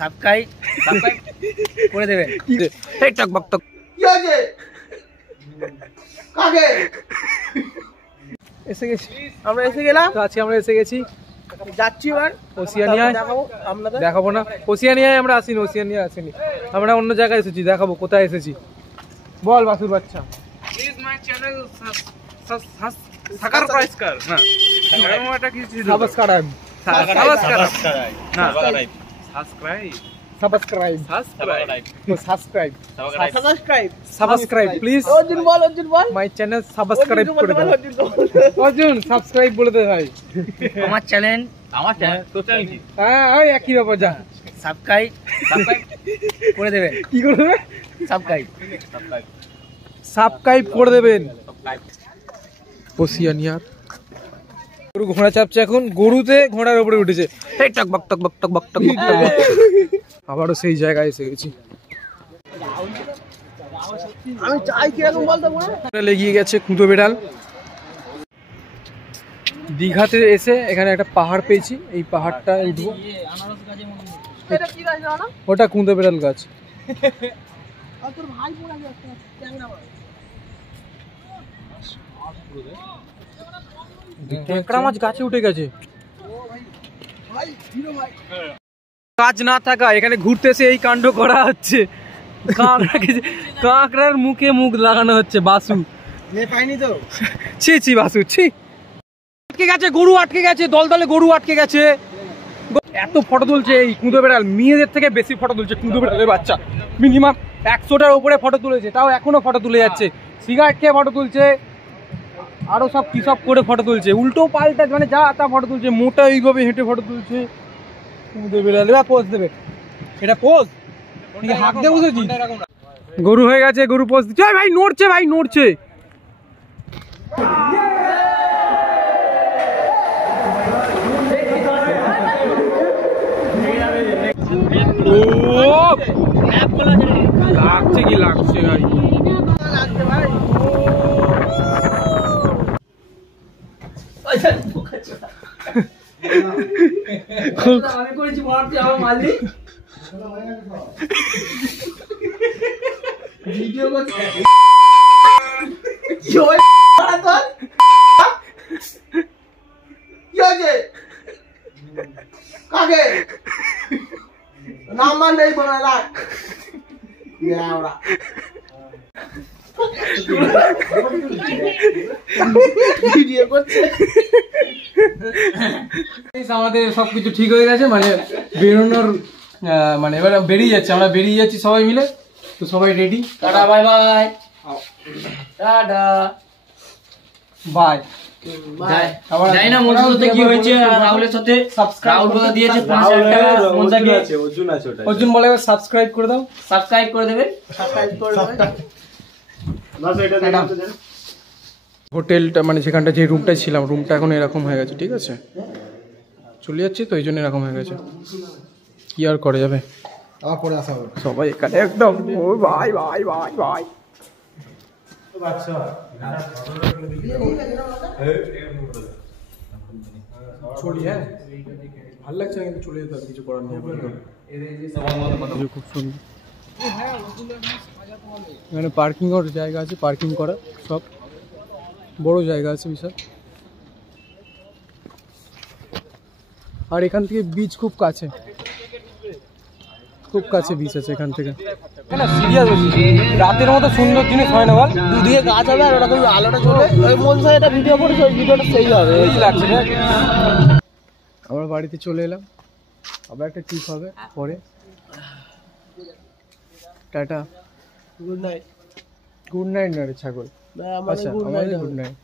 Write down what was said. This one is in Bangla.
সাবস্ক্রাইব করে দেবে। এই টক বক টক কি আছে কাকে এসে গেছি আমরা, এসে গেলাম আজকে, আমরা এসে গেছি, যাচ্ছি এবার ওসিয়ানিয়ায়। দেখাবো আপনাদের, দেখাবো না ওসিয়ানিয়ায় আমরা আসিনি, ওসিয়ানিয়া আসিনি, আমরা অন্য জায়গায় এসেছি, দেখাবো কোথায় এসেছি। বল বাসুর বাচ্চা। প্লিজ মাই চ্যানেল সাবস্ক্রাইব কর না, এরকম একটা কি ছিল, subscribe please Arjun ball, Arjun ball my channel subscribe করে দাও। অর্জুন সাবস্ক্রাইব বলে দে ভাই। আমার চ্যানেল তো চ্যানেল কি? হ্যাঁ ওই একই ব্যাপার, যা সাবস্ক্রাইব করে দেবেন। কি করে দেবে? সাবস্ক্রাইব করে দেবেন। ওসিয়ানিয়ার গরু ঘোড়া চাপছে এখন, গরুতে ঘোড়ার উপরে উঠেছে। এই টক বক টক বক টক বক টক বক। আবারও সেই জায়গায় এসে গেছি। আমি চাই কি এখন বলতে পারো, লেগিয়ে গেছে কুঁদো বেড়াল। দীঘাতে এসে এখানে একটা পাহাড় পেয়েছি, এই পাহাড়টা উঠবো। ওটা কুঁদো বেড়াল গাছ। ট্যাংরা মাছ গাছে উঠে গেছে। কাজ না থাকা এখানে ঘুরতে এসে এই কাণ্ড করা হচ্ছে। কাঁকড়ার মুখে মুখ লাগানো হচ্ছে। বাসু পাইনি তো, ছি ছি বাসু ছি। আটকে গেছে গরু, আটকে গেছে দলদলে গরু আটকে গেছে। এত ফটো তুলছে এই কুঁদো বেড়াল, মেয়েদের থেকে বেশি ফটো তুলছে কুঁদো বেড়ালের বাচ্চা। মিনিমাম 100টার উপরে ফটো তুলেছে, তাও এখনো ফটো তুলে যাচ্ছে। সিগারেট খেয়ে ফটো তুলছে, আরো সব কি সব করে ফটো তুলছে, উল্টো পাল্টা মানে যা তা ফটো তুলছে। মোটা এইভাবে হেঁটে ফটো তুলছে কুঁদো বেড়ালে। পোজ দেবে, এটা পোজ হাত দিয়ে বসেছি। গরু হয়ে গেছে, গরু পোজ দিচ্ছে। ভাই নড়ছে, ভাই নড়ছে। লাগছে কি লাগছে ভাই, আমি করেছি মারতে, আমার মারলি ভিডিও করতে কি হয় তোর কি আছে কাকে নাম্বার নেই বলে রাখ ওরা ভিডিও করছে। আমাদের সবকিছু ঠিক হয়ে গেছে, মানে বেরোনোর মানে এবার বেরিয়ে যাচ্ছে, আমরা বেরিয়ে যাচ্ছি সবাই মিলে। তো সবাই ready, tata bye bye, tata bye. জানি না মনসাতে কি হয়েছে, রাহুলের সাথে রাহুল বলে দিয়েছে 5000 টাকা মনসাকে। অর্জুন আছে, ওটা অর্জুন বলে সাবস্ক্রাইব করে দাও, সাবস্ক্রাইব করে দেবে, সাবস্ক্রাইব করে দেবে। হোটেলটা মানে যেখানটা যে রুমটায় ছিলাম, রুমটা এখন এরকম হয়ে গেছে। ঠিক আছে, চলে যাচ্ছি তো এই জন্য এরকম হয়ে গেছে। কি আর করে যাবে, আবার পরে আসা হবে সবাই এখানে একদম। ও ভাই ভাই ভাই ভাই চলি। হ্যাঁ ভাল লাগছে, কিন্তু চলে যেতে হবে, কিছু করার নেই। খুব সুন্দর এখানে পার্কিং এর জায়গা আছে, পার্কিং করা সব বড় জায়গা আছে বিশাল। আর এখান থেকে বিচ খুব কাছে, খুব কাছে বিচ আছে এখান থেকে। না সিরিয়াস বলছি, রাতের মতো সুন্দর জিনিস হয় না বল। দুদিকে গাছ হবে আর ওরকম আলোটা চলে, ওই মনসা এটা ভিডিও করেছে, ওই ভিডিওটা সেই হবে। এই লাগছে না। আমরা বাড়িতে চলে এলাম, আবার একটা ট্রিপ হবে পরে। Tata, good night. Good night না রে ছাগল। আচ্ছা আমাদের গুড নাইট।